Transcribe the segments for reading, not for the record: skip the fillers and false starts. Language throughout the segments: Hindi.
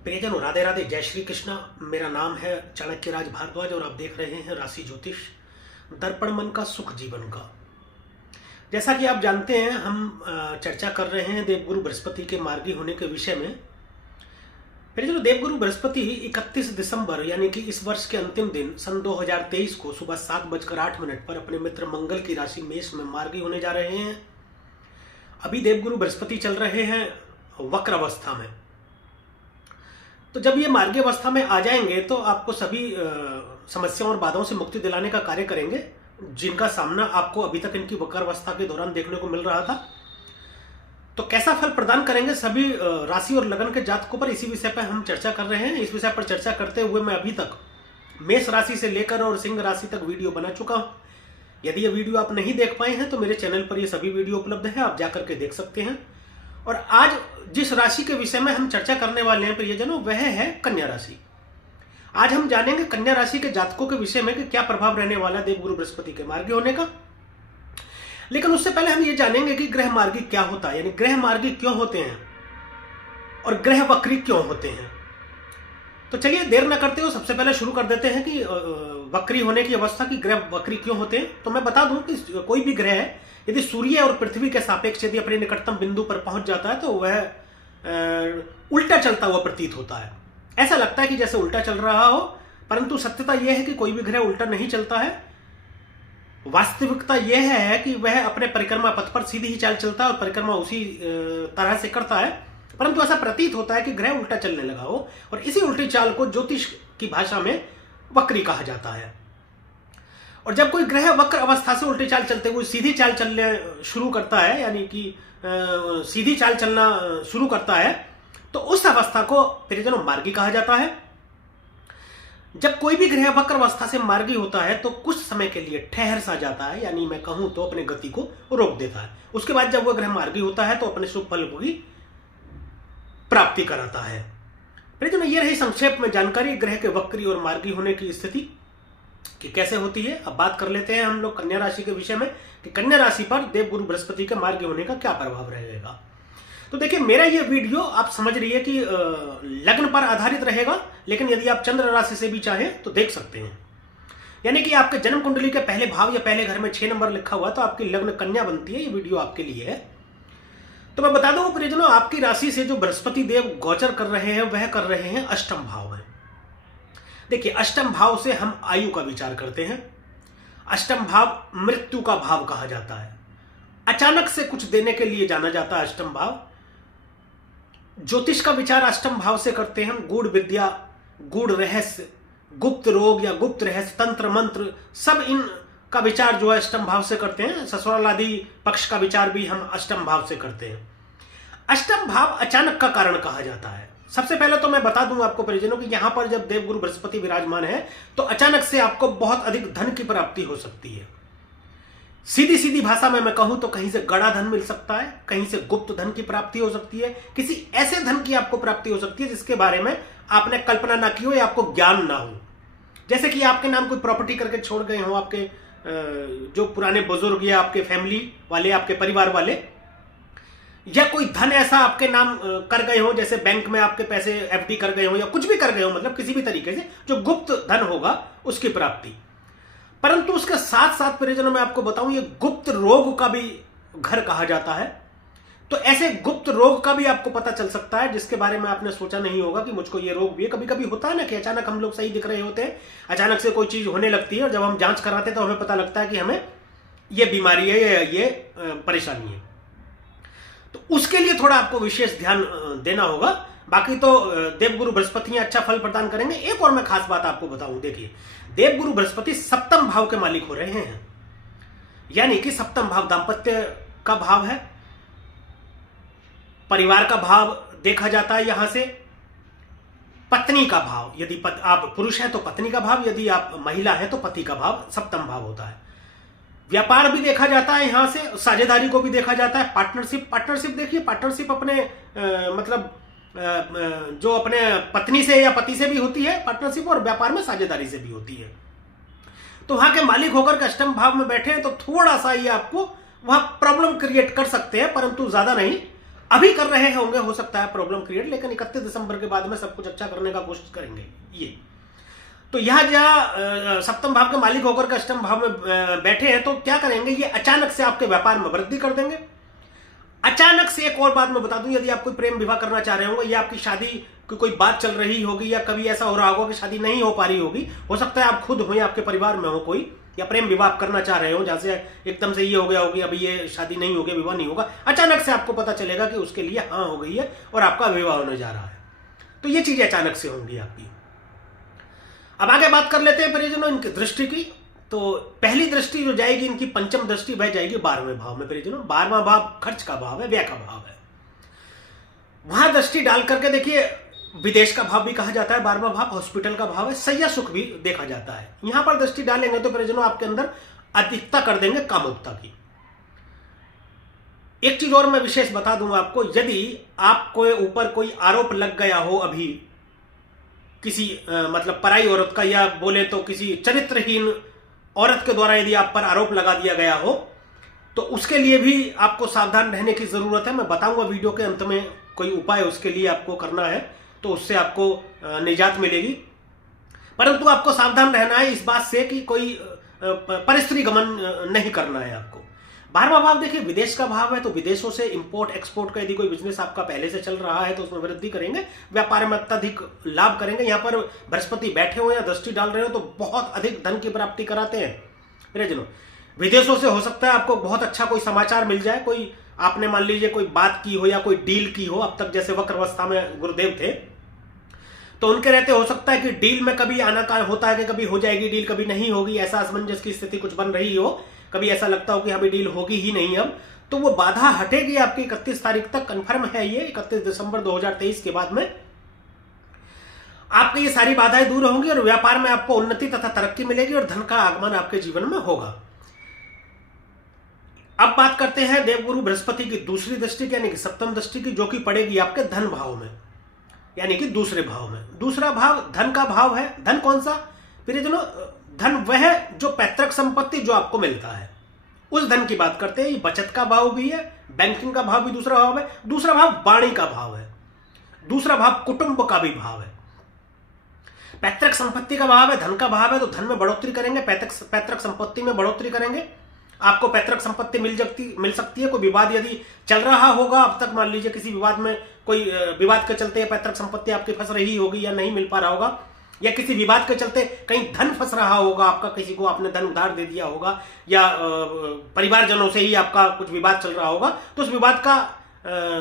प्रियजनों, राधे राधे, जय श्री कृष्णा। मेरा नाम है चाणक्य राज भारद्वाज और आप देख रहे हैं राशि ज्योतिष, दर्पण मन का, सुख जीवन का। जैसा कि आप जानते हैं, हम चर्चा कर रहे हैं देवगुरु बृहस्पति के मार्गी होने के विषय में। प्रियजनों, देवगुरु बृहस्पति 31 दिसंबर यानी कि इस वर्ष के अंतिम दिन सन 2023 को सुबह 7:08 पर अपने मित्र मंगल की राशि मेष में मार्गी होने जा रहे हैं। अभी देवगुरु बृहस्पति चल रहे हैं वक्र अवस्था में। तो जब ये मार्गी अवस्था में आ जाएंगे तो आपको सभी समस्याओं और बाधाओं से मुक्ति दिलाने का कार्य करेंगे, जिनका सामना आपको अभी तक इनकी वक्र अवस्था के दौरान देखने को मिल रहा था। तो कैसा फल प्रदान करेंगे सभी राशि और लगन के जातकों पर, इसी विषय पर हम चर्चा कर रहे हैं। इस विषय पर चर्चा करते हुए मैं अभी तक मेष राशि से लेकर और सिंह राशि तक वीडियो बना चुका हूं। यदि ये वीडियो आप नहीं देख पाए हैं तो मेरे चैनल पर ये सभी वीडियो उपलब्ध है, आप जाकर के देख सकते हैं। और आज जिस राशि के विषय में हम चर्चा करने वाले हैं प्रियजनों, वह है कन्या राशि। आज हम जानेंगे कन्या राशि के जातकों के विषय में कि क्या प्रभाव रहने वाला है देवगुरु बृहस्पति के मार्गी होने का। लेकिन उससे पहले हम ये जानेंगे कि ग्रह मार्गी क्या होता है, यानी ग्रह मार्गी क्यों होते हैं और ग्रह वक्री क्यों होते हैं। तो चलिए देर न करते हुए सबसे पहले शुरू कर देते हैं कि वक्री होने की अवस्था की ग्रह वक्री क्यों होते हैं। तो मैं बता दूं कि कोई भी ग्रह है यदि सूर्य और पृथ्वी के सापेक्ष यदि अपने निकटतम बिंदु पर पहुंच जाता है तो वह उल्टा चलता हुआ प्रतीत होता है। ऐसा लगता है कि जैसे उल्टा चल रहा हो, परंतु सत्यता यह है कि कोई भी ग्रह उल्टा नहीं चलता है। वास्तविकता यह है कि वह अपने परिक्रमा पथ पर सीधी ही चाल चलता है और परिक्रमा उसी तरह से करता है, परंतु ऐसा प्रतीत होता है कि ग्रह उल्टा चलने लगा हो। और इसी उल्टी चाल को ज्योतिष की भाषा में वक्री कहा जाता है। और जब कोई ग्रह वक्र अवस्था से उल्टी चाल चलते हुए सीधी चाल चलने शुरू करता है, यानी कि सीधी चाल चलना शुरू करता है, तो उस अवस्था को प्रियजनों मार्गी कहा जाता है। जब कोई भी ग्रह वक्र अवस्था से मार्गी होता है तो कुछ समय के लिए ठहर सा जाता है, यानी मैं कहूं तो अपने गति को रोक देता है। उसके बाद जब वह ग्रह मार्गी होता है तो अपने शुभ फल की प्राप्ति कराता है। प्रियजनों, ये रही संक्षेप में जानकारी ग्रह के वक्री और मार्गी होने की स्थिति कि कैसे होती है। अब बात कर लेते हैं हम लोग कन्या राशि के विषय में कि कन्या राशि पर देवगुरु बृहस्पति के मार्गी होने का क्या प्रभाव रहेगा। तो देखिए, मेरा ये वीडियो आप समझ रही है कि लग्न पर आधारित रहेगा, लेकिन यदि आप चंद्र राशि से भी चाहें तो देख सकते हैं। यानी कि आपके जन्म कुंडली के पहले भाव या पहले घर में 6 नंबर लिखा हुआ तो आपकी लग्न कन्या बनती है। ये वीडियो आपके लिए है। तो मैं बता दूं प्रियजनों, आपकी राशि से जो बृहस्पति देव गोचर कर रहे हैं वह कर रहे हैं अष्टम भाव में। देखिए, अष्टम भाव से हम आयु का विचार करते हैं। अष्टम भाव मृत्यु का भाव कहा जाता है। अचानक से कुछ देने के लिए जाना जाता है अष्टम भाव। ज्योतिष का विचार अष्टम भाव से करते हैं। गूढ़ विद्या, गूढ़ रहस्य, गुप्त रोग या गुप्त रहस्य, तंत्र मंत्र, सब इन का विचार जो है अष्टम भाव से करते हैं। ससुराल आदि पक्ष का विचार भी हम अष्टम भाव से करते हैं। अष्टम भाव अचानक का कारण कहा जाता है। सबसे पहले तो मैं बता दूं आपको परिजनों कि यहां पर जब देवगुरु बृहस्पति विराजमान है तो अचानक से आपको बहुत अधिक धन की प्राप्ति हो सकती है। सीधी सीधी भाषा में मैं कहूं तो कहीं से गड़ा धन मिल सकता है, कहीं से गुप्त धन की प्राप्ति हो सकती है, किसी ऐसे धन की आपको प्राप्ति हो सकती है जिसके बारे में आपने कल्पना ना की हो या आपको ज्ञान ना हो। जैसे कि आपके नाम कोई प्रॉपर्टी करके छोड़ गए हो आपके जो पुराने बुजुर्ग या आपके फैमिली वाले, आपके परिवार वाले, या कोई धन ऐसा आपके नाम कर गए हो, जैसे बैंक में आपके पैसे एफडी कर गए हो या कुछ भी कर गए हो, मतलब किसी भी तरीके से जो गुप्त धन होगा उसकी प्राप्ति। परंतु उसके साथ साथ परिजनों में आपको बताऊं, ये गुप्त रोग का भी घर कहा जाता है। तो ऐसे गुप्त रोग का भी आपको पता चल सकता है जिसके बारे में आपने सोचा नहीं होगा कि मुझको ये रोग भी है। कभी कभी होता है ना कि अचानक हम लोग सही दिख रहे होते हैं, अचानक से कोई चीज होने लगती है और जब हम जांच कराते हैं तो हमें पता लगता है कि हमें ये बीमारी है या ये परेशानी है। तो उसके लिए थोड़ा आपको विशेष ध्यान देना होगा। बाकी तो देवगुरु बृहस्पति अच्छा फल प्रदान करेंगे। एक और मैं खास बात आपको बताऊं, देखिए, देवगुरु बृहस्पति सप्तम भाव के मालिक हो रहे हैं। यानी कि सप्तम भाव दाम्पत्य का भाव है, परिवार का भाव देखा जाता है। यहां से पत्नी का भाव, यदि आप पुरुष हैं तो पत्नी का भाव, यदि आप महिला हैं तो पति का भाव सप्तम भाव होता है। व्यापार भी देखा जाता है, यहां से साझेदारी को भी देखा जाता है। पार्टनरशिप देखिए, पार्टनरशिप अपने मतलब जो अपने पत्नी से या पति से भी होती है पार्टनरशिप, और व्यापार में साझेदारी से भी होती है। तो वहां के मालिक होकर के अष्टम भाव में बैठे हैं तो थोड़ा सा ये आपको वहां प्रॉब्लम क्रिएट कर सकते हैं, परंतु ज्यादा नहीं। अभी कर रहे होंगे, हो सकता है प्रॉब्लम क्रिएट, लेकिन 31 दिसंबर के बाद में सब कुछ अच्छा करने का कोशिश करेंगे ये। तो यह जहाँ सप्तम भाव के मालिक होकर के अष्टम भाव में बैठे हैं, तो क्या करेंगे, ये अचानक से आपके व्यापार में वृद्धि कर देंगे। अचानक से एक और बात मैं बता दूं, यदि आप कोई प्रेम विवाह करना चाह रहे होंगे या आपकी शादी की कोई बात चल रही होगी या कभी ऐसा हो रहा होगा कि शादी नहीं हो पा रही होगी, हो सकता है आप खुद हो या आपके परिवार में हो कोई, या प्रेम विवाह करना चाह रहे हो, जहां से एकदम से ये हो गया होगी अभी ये शादी नहीं होगी, विवाह नहीं होगा, अचानक से आपको पता चलेगा कि उसके लिए हाँ हो गई है और आपका विवाह होने जा रहा है। तो ये चीजें अचानक से होंगी आपकी। अब आगे बात कर लेते हैं परिजनों इनकी दृष्टि की। तो पहली दृष्टि जो जाएगी इनकी, पंचम दृष्टि, वह जाएगी 12वें भाव में परिजनों। 12वां भाव खर्च का भाव है, व्यय का भाव है। वहां दृष्टि डाल करके देखिए, विदेश का भाव भी कहा जाता है 12वां भाव, हॉस्पिटल का भाव है, सैया सुख भी देखा जाता है। यहां पर दृष्टि डालेंगे तो परिजनों आपके अंदर अधिकता कर देंगे कामुकता की। एक चीज और मैं विशेष बता दूंगा आपको, यदि आपको ऊपर कोई आरोप लग गया हो अभी किसी मतलब पराई औरत का, या बोले तो किसी चरित्रहीन औरत के द्वारा यदि आप पर आरोप लगा दिया गया हो, तो उसके लिए भी आपको सावधान रहने की जरूरत है। मैं बताऊंगा वीडियो के अंत में कोई उपाय उसके लिए आपको करना है, तो उससे आपको निजात मिलेगी। परंतु आपको सावधान रहना है इस बात से कि कोई परिस्त्री गमन नहीं करना है आपको। 12वां भाव देखिए विदेश का भाव है, तो विदेशों से इंपोर्ट एक्सपोर्ट का यदि कोई बिजनेस आपका पहले से चल रहा है तो उसमें वृद्धि करेंगे, व्यापार में अत्यधिक लाभ करेंगे। यहाँ पर बृहस्पति बैठे हो या दृष्टि डाल रहे हो तो बहुत अधिक धन की प्राप्ति कराते हैं परिजनों। विदेशों से हो सकता है आपको बहुत अच्छा कोई समाचार मिल जाए, कोई आपने मान लीजिए कोई बात की हो या कोई डील की हो, अब तक जैसे वक्र अवस्था में गुरुदेव थे तो उनके रहते हो सकता है कि डील में कभी आनाकानी होता है कि कभी हो जाएगी डील, कभी नहीं होगी, ऐसा असमंजस की स्थिति कुछ बन रही हो, कभी ऐसा लगता हो कि हमें डील होगी ही नहीं अब, तो वो बाधा हटेगी आपकी 31 तारीख तक, कंफर्म है ये। 31 दिसंबर 2023 के बाद में आपकी ये सारी बाधाएं दूर होंगी और व्यापार में आपको उन्नति तथा तरक्की मिलेगी और धन का आगमन आपके जीवन में होगा। अब बात करते हैं देवगुरु बृहस्पति की दूसरी दृष्टि की, यानी कि सप्तम दृष्टि की, जो कि पड़ेगी आपके धन भाव में, यानी कि दूसरे भाव में। दूसरा भाव धन का भाव है। धन कौन सा प्रियजनों? धन वह जो पैतृक संपत्ति जो आपको मिलता है, उस धन की बात करते हैं। ये बचत का भाव भी है, बैंकिंग का भाव भी दूसरा भाव है। दूसरा भाव वाणी का भाव है, दूसरा भाव कुटुंब का भी भाव है। पैतृक संपत्ति का भाव है, धन का भाव है, तो धन में बढ़ोतरी करेंगे, पैतृक संपत्ति में बढ़ोतरी करेंगे। आपको पैतृक संपत्ति मिल सकती है। कोई विवाद यदि चल रहा होगा अब तक, मान लीजिए किसी विवाद में, कोई विवाद के चलते पैतृक संपत्ति आपकी फंस रही होगी या नहीं मिल पा रहा होगा, या किसी विवाद के चलते कहीं धन फंस रहा होगा आपका, किसी को आपने धन उधार दे दिया होगा, या परिवारजनों से ही आपका कुछ विवाद चल रहा होगा, तो उस विवाद का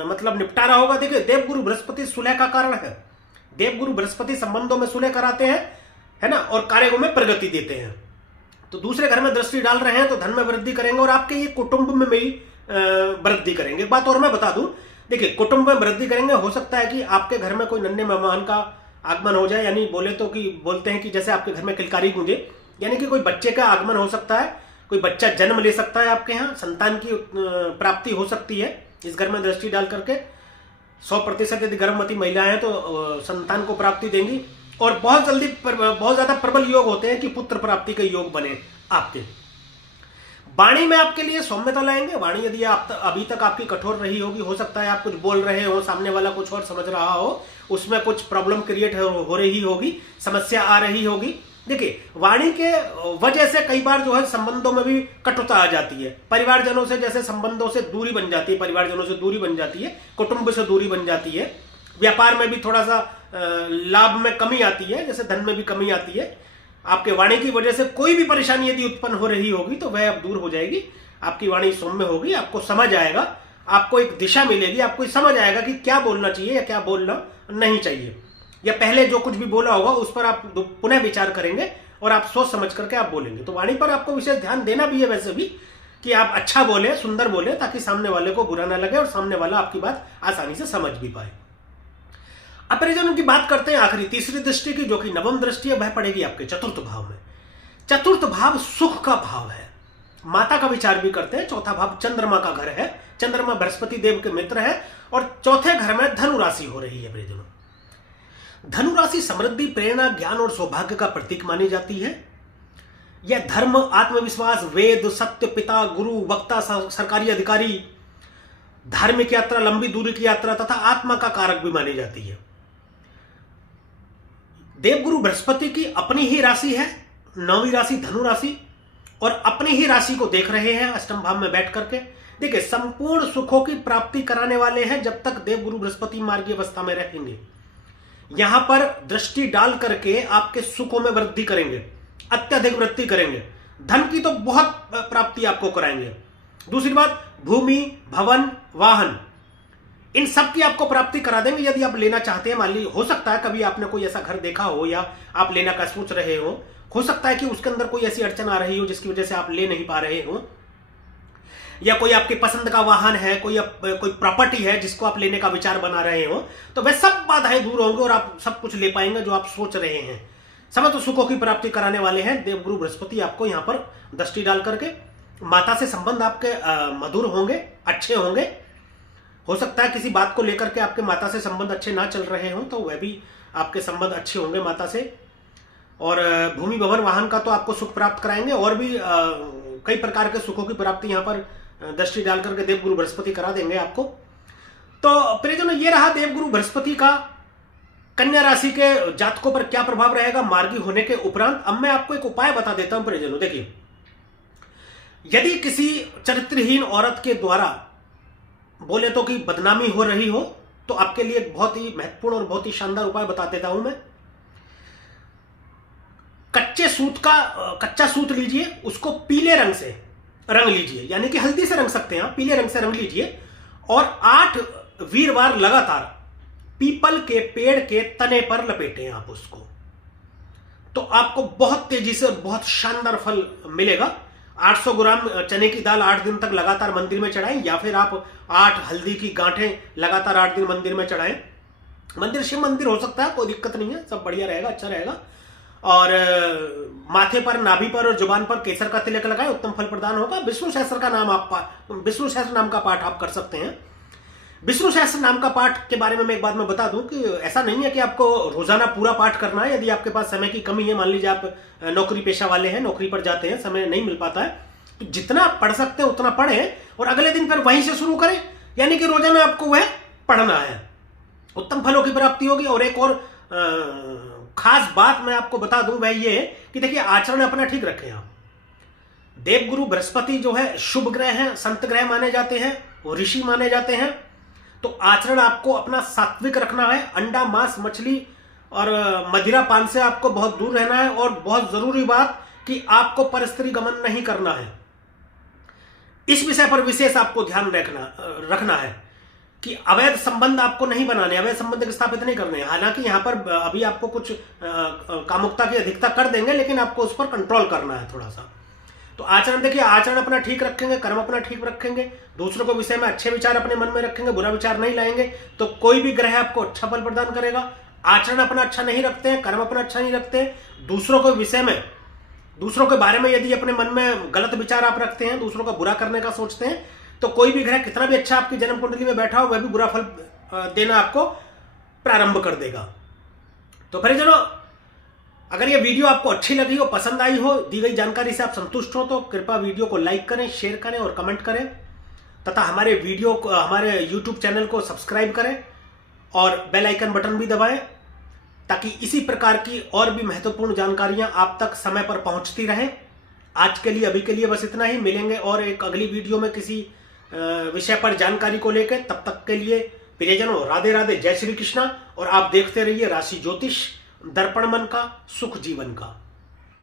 मतलब निपटारा होगा। देखिए देवगुरु बृहस्पति सुलह का कारण है। देवगुरु बृहस्पति संबंधों में सुलह कराते हैं, है ना, और कार्यों में प्रगति देते हैं। तो दूसरे घर में दृष्टि डाल रहे हैं तो धन में वृद्धि करेंगे और आपके ये कुटुंब में भी वृद्धि करेंगे। एक बात और मैं बता दूं, देखिए कुटुंब में वृद्धि करेंगे, हो सकता है कि आपके घर में कोई नन्हे मेहमान का आगमन हो जाए, यानी बोले तो कि बोलते हैं कि जैसे आपके घर में किलकारी गूंजे, यानी कि कोई बच्चे का आगमन हो सकता है, कोई बच्चा जन्म ले सकता है आपके यहाँ, संतान की प्राप्ति हो सकती है इस घर में दृष्टि डाल करके। 100% यदि गर्भवती महिलाएं हैं तो संतान को प्राप्ति देंगी, और बहुत जल्दी बहुत ज्यादा प्रबल योग होते हैं कि पुत्र प्राप्ति के योग बने आपके। वाणी में आपके लिए सौम्यता लाएंगे। वाणी यदि आप अभी तक आपकी कठोर रही होगी, हो सकता है आप कुछ बोल रहे हो, सामने वाला कुछ और समझ रहा हो, उसमें कुछ प्रॉब्लम क्रिएट हो रही होगी, समस्या आ रही होगी। देखिए वाणी के वजह से कई बार जो है संबंधों में भी कटुता आ जाती है। परिवारजनों से जैसे संबंधों से दूरी बन जाती है, परिवारजनों से दूरी बन जाती है, कुटुंब से दूरी बन जाती है, व्यापार में भी थोड़ा सा लाभ में कमी आती है, जैसे धन में भी कमी आती है। आपके वाणी की वजह से कोई भी परेशानी यदि उत्पन्न हो रही होगी तो वह अब दूर हो जाएगी। आपकी वाणी सौम्य होगी, आपको समझ आएगा, आपको एक दिशा मिलेगी, आपको समझ आएगा कि क्या बोलना चाहिए या क्या बोलना नहीं चाहिए, या पहले जो कुछ भी बोला होगा उस पर आप पुनः विचार करेंगे और आप सोच समझ करके आप बोलेंगे। तो वाणी पर आपको विशेष ध्यान देना भी है वैसे भी, कि आप अच्छा बोले, सुंदर बोले, ताकि सामने वाले को बुरा ना लगे और सामने वाला आपकी बात आसानी से समझ भी पाए। अब परिजनों की बात करते हैं आखिरी तीसरी दृष्टि की, जो कि नवम दृष्टि है, वह पड़ेगी आपके चतुर्थ भाव में। चतुर्थ भाव सुख का भाव है, माता का विचार भी करते हैं। चौथा भाव चंद्रमा का घर है, चंद्रमा बृहस्पति देव के मित्र है, और चौथे घर में धनु राशि हो रही है परिजनों। धनु राशि समृद्धि, प्रेरणा, ज्ञान और सौभाग्य का प्रतीक मानी जाती है। यह धर्म, आत्मविश्वास, वेद, सत्य, पिता, गुरु, वक्ता, सरकारी अधिकारी, धार्मिक यात्रा, लंबी दूरी की यात्रा तथा आत्मा का कारक भी मानी जाती है। देवगुरु बृहस्पति की अपनी ही राशि है, 9वीं राशि धनु राशि, और अपनी ही राशि को देख रहे हैं अष्टम भाव में बैठ करके। देखिए, संपूर्ण सुखों की प्राप्ति कराने वाले हैं जब तक देवगुरु बृहस्पति मार्गी अवस्था में रहेंगे। यहां पर दृष्टि डाल करके आपके सुखों में वृद्धि करेंगे, अत्यधिक वृद्धि करेंगे, धन की तो बहुत प्राप्ति आपको कराएंगे। दूसरी बात, भूमि, भवन, वाहन, इन सब की आपको प्राप्ति करा देंगे यदि आप लेना चाहते हैं। मान लीजिए, हो सकता है कभी आपने कोई ऐसा घर देखा हो या आप लेना का सोच रहे हो सकता है कि उसके अंदर कोई ऐसी अड़चन आ रही हो जिसकी वजह से आप ले नहीं पा रहे हो, या कोई आपकी पसंद का वाहन है, कोई प्रॉपर्टी है जिसको आप लेने का विचार बना रहे हो, तो वह सब बाधाएं दूर होंगे और आप सब कुछ ले पाएंगे जो आप सोच रहे हैं। समस्त सुखों की प्राप्ति कराने वाले हैं देवगुरु बृहस्पति। आपको यहां पर दृष्टि डाल करके माता से संबंध आपके मधुर होंगे, अच्छे होंगे। हो सकता है किसी बात को लेकर के आपके माता से संबंध अच्छे ना चल रहे हो, तो वह भी आपके संबंध अच्छे होंगे माता से। और भूमि, भवन, वाहन का तो आपको सुख प्राप्त कराएंगे, और भी कई प्रकार के सुखों की प्राप्ति यहां पर दृष्टि डाल करके देवगुरु बृहस्पति करा देंगे आपको। तो प्रियजनों, ये रहा देवगुरु बृहस्पति का कन्या राशि के जातकों पर क्या प्रभाव रहेगा मार्गी होने के उपरांत। अब मैं आपको एक उपाय बता देता हूं प्रियजनों। देखिए, यदि किसी चरित्रहीन औरत के द्वारा बोले तो कि बदनामी हो रही हो, तो आपके लिए एक बहुत ही महत्वपूर्ण और बहुत ही शानदार उपाय बता देता हूं मैं। कच्चा सूत लीजिए, उसको पीले रंग से रंग लीजिए, यानी कि हल्दी से रंग सकते हैं आप, पीले रंग से रंग लीजिए, और 8 वीरवार लगातार पीपल के पेड़ के तने पर लपेटें आप उसको। तो आपको बहुत तेजी से बहुत शानदार फल मिलेगा। 800 ग्राम चने की दाल 8 दिन तक लगातार मंदिर में चढ़ाएं, या फिर आप 8 हल्दी की गांठें लगातार 8 दिन मंदिर में चढ़ाएं। मंदिर शिव मंदिर हो सकता है, कोई दिक्कत नहीं है, सब बढ़िया रहेगा, अच्छा रहेगा। और माथे पर, नाभि पर और जुबान पर केसर का तिलक लगाएं, उत्तम फल प्रदान होगा। विष्णु सहस्त्र नाम का पाठ आप कर सकते हैं। विष्णु सहस्त्र नाम का पाठ के बारे में मैं एक बात मैं बता दूं कि ऐसा नहीं है कि आपको रोजाना पूरा पाठ करना है। यदि आपके पास समय की कमी है, मान लीजिए आप नौकरी पेशा वाले हैं, नौकरी पर जाते हैं, समय नहीं मिल पाता है, तो जितना आप पढ़ सकते हैं उतना पढ़ें, और अगले दिन फिर वहीं से शुरू करें, यानी कि रोजाना आपको वह पढ़ना है, उत्तम फलों की प्राप्ति होगी। और एक और खास बात मैं आपको बता दूं, वह ये कि देखिए, आचरण अपना ठीक रखें आप। देवगुरु बृहस्पति जो है शुभ ग्रह हैं, संत ग्रह माने जाते हैं, वो ऋषि माने जाते हैं। तो आचरण आपको अपना सात्विक रखना है। अंडा, मांस, मछली और मदिरा पान से आपको बहुत दूर रहना है। और बहुत जरूरी बात कि आपको परस्त्री गमन नहीं करना है। इस विषय पर विशेष आपको ध्यान रखना है कि अवैध संबंध आपको नहीं बनाने, अवैध संबंध स्थापित नहीं करने। हालांकि यहां पर अभी आपको कुछ कामुकता की अधिकता कर देंगे, लेकिन आपको उस पर कंट्रोल करना है थोड़ा सा। तो आचरण देखिए, आचरण अपना ठीक रखेंगे, कर्म अपना ठीक रखेंगे, दूसरों के विषय में अच्छे विचार अपने मन में रखेंगे, बुरा विचार नहीं लाएंगे, तो कोई भी ग्रह आपको अच्छा फल प्रदान करेगा। आचरण अपना अच्छा नहीं रखते हैं, कर्म अपना अच्छा नहीं रखते हैं, दूसरों के विषय में, दूसरों के बारे में यदि अपने मन में गलत विचार आप रखते हैं, दूसरों का बुरा करने का सोचते हैं, तो कोई भी ग्रह कितना भी अच्छा आपकी जन्म कुंडली में बैठा हो, वह भी बुरा फल देना आपको प्रारंभ कर देगा। तो परिजनों, अगर ये वीडियो आपको अच्छी लगी हो, पसंद आई हो, दी गई जानकारी से आप संतुष्ट हो, तो कृपया वीडियो को लाइक करें, शेयर करें और कमेंट करें, तथा हमारे YouTube चैनल को सब्सक्राइब करें और बेल आइकन बटन भी दबाएं, ताकि इसी प्रकार की और भी महत्वपूर्ण जानकारियां आप तक समय पर पहुंचती रहें। आज के लिए, अभी के लिए बस इतना ही। मिलेंगे और एक अगली वीडियो में किसी विषय पर जानकारी को लेकर। तब तक के लिए प्रियजनों, राधे राधे, जय श्री कृष्णा। और आप देखते रहिए राशि ज्योतिष, दर्पण मन का, सुख जीवन का।